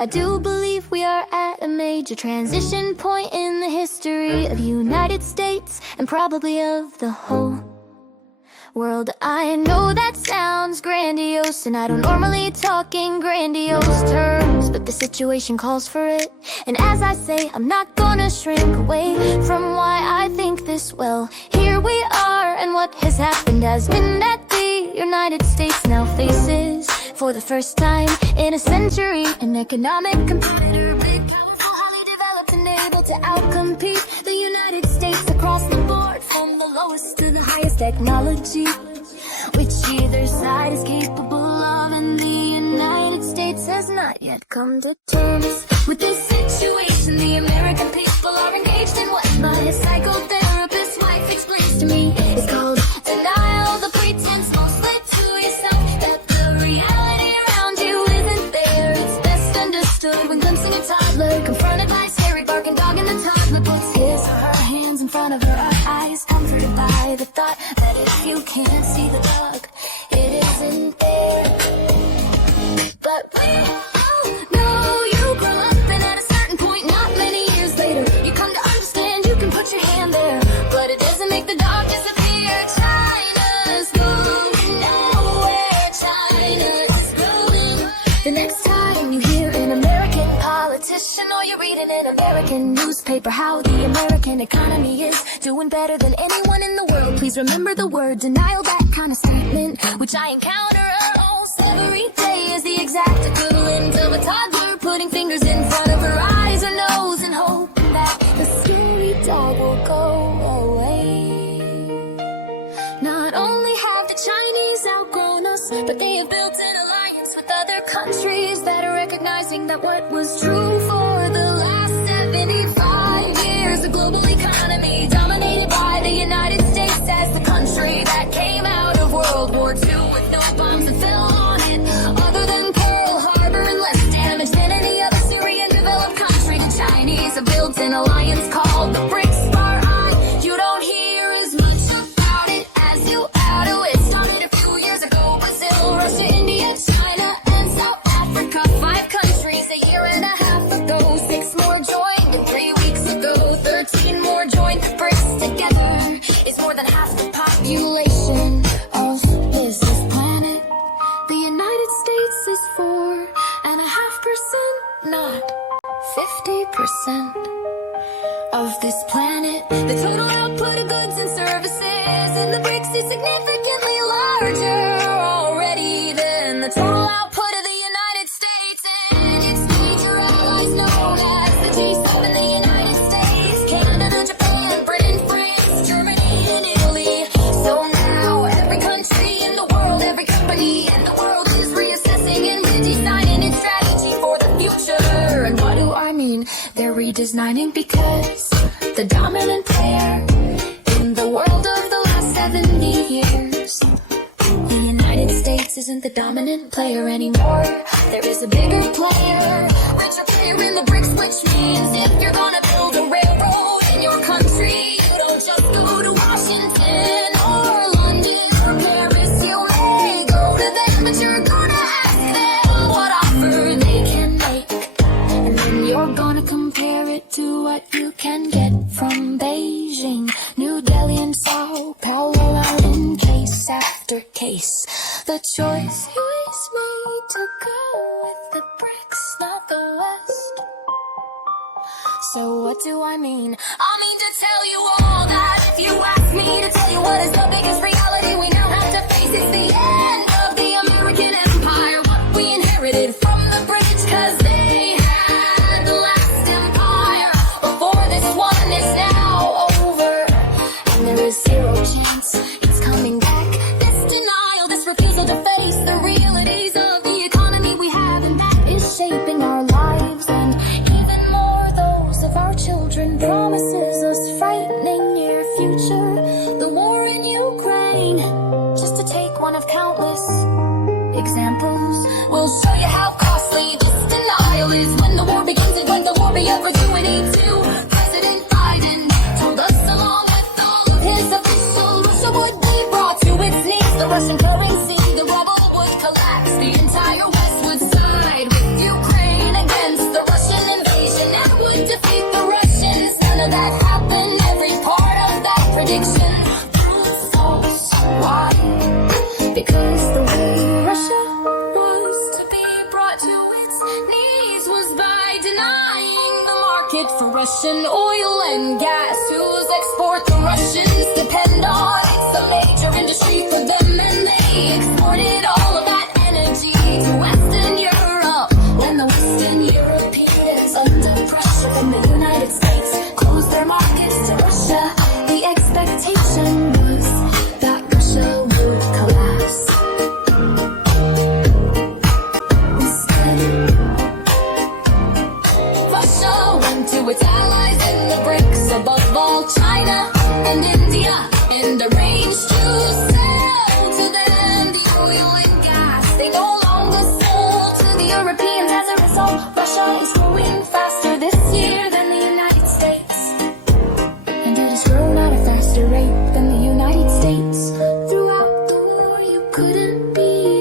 I do believe we are at a major transition point in the history of United States and probably of the whole world. I know that sounds grandiose, and I don't normally talk in grandiose terms, but the situation calls for it. And as I say, I'm not gonna shrink away from why I think this. Well, here we are, and what has happened has been that the United States now faces, for the first time in a century, an economic competitor, big, powerful, highly developed, and able to outcompete the United States across the board, from the lowest to the highest technology, which either side is capable of, and the United States has not yet come to terms with this situation. The American people are engaged in what my psychotherapist wife explains to me is called denial, the pretense mostly to yourself that the reality around you isn't there. It's best understood when glimpsing a toddler confronted by a scary barking dog, and the toddler puts his or her hands in front of her eyes, comforted by the thought that if you can't see the dog, it isn't there. But we all know you grow up, and at a certain point, not many years later, you come to understand you can put your hand there, but it doesn't make the dog disappear. China's going nowhere. China's going. The next time you hear an American politician, or you read in an American newspaper how the American economy is doing better than anyone in the world, please remember the word denial. That kind of statement, which I encounter almost every day, is the exact equivalent of a toddler putting fingers in front of her eyes or nose and hoping that the scary dog will go away. Not only have the Chinese outgrown us, but they have built an alliance with other countries that are recognizing that what was true for the last 75 years, the global economy dominated by the United States as the country that came out of World War II with no bombs that fell on it, other than Pearl Harbor, and less damage than any other Syrian developed country. The Chinese have built an alliance called the BRICS. You don't hear as much about it as you ought to. It started a few years ago. Brazil, Russia, India, China, and South Africa. 5 countries a year and a half ago. 6 more joined 3 weeks ago. 13 more joined. The BRICS together is more than half the population of this planet. The United States is 4.5%, not 50% of this planet. The total output of goods and services in the BRICS is significantly larger already than the total output of the United States and its major allies known as the G7. The United States, Canada, Japan, Britain, France, Germany, and Italy. So now every country in the world, every company in the world is reassessing and redesigning its strategy for the future. And what do I mean? They're redesigning because the dominant player in the world of the last 70 years, the United States isn't the dominant player anymore. There is a bigger player, richer player in the BRICS, which means if you're gonna build a railroad in your country, you don't just go to Washington or London or Paris. You may go to them, but you're gonna ask them what offer they can make, and then you're gonna compare it to what you can get from Beijing, New Delhi, and Sao Paulo, out in case after case. The choice is made to go with the BRICS, not the West. So what do I mean? I mean to tell you all that if you ask me to tell you what is the biggest reality we now have to face, it's the end of the American empire, what we inherited from the British, cause they had the last empire before this one is now over, and there is zero chance it's coming back. This denial, this refusal to face the realities of the economy we have, and that is shaping our lives, and even more those of our children, promises us frightening near future. The war in Ukraine, just to take one of countless examples, will show you how costly this denial is. When the war begins, and when the war be over, 282, President Biden told us along with all of his officials, Russia would be brought to its knees. The Russian currency, the ruble would collapse. The entire West would side with Ukraine against market for Russian oil and gas. Whose export the Russians depend on. It's a major industry for them, and they exported all of that energy to Western Europe. When the Western Europeans, under pressure from the United States, closed their markets to Russia, the expectation was that Russia would collapse. Russia went to its allies in the BRICS, above all China and India, in the range to sell to them the oil and gas. They no longer sold to the Europeans. As a result, Russia is growing faster this year than the United States, and it has grown at a faster rate than the United States. Throughout the war, you couldn't be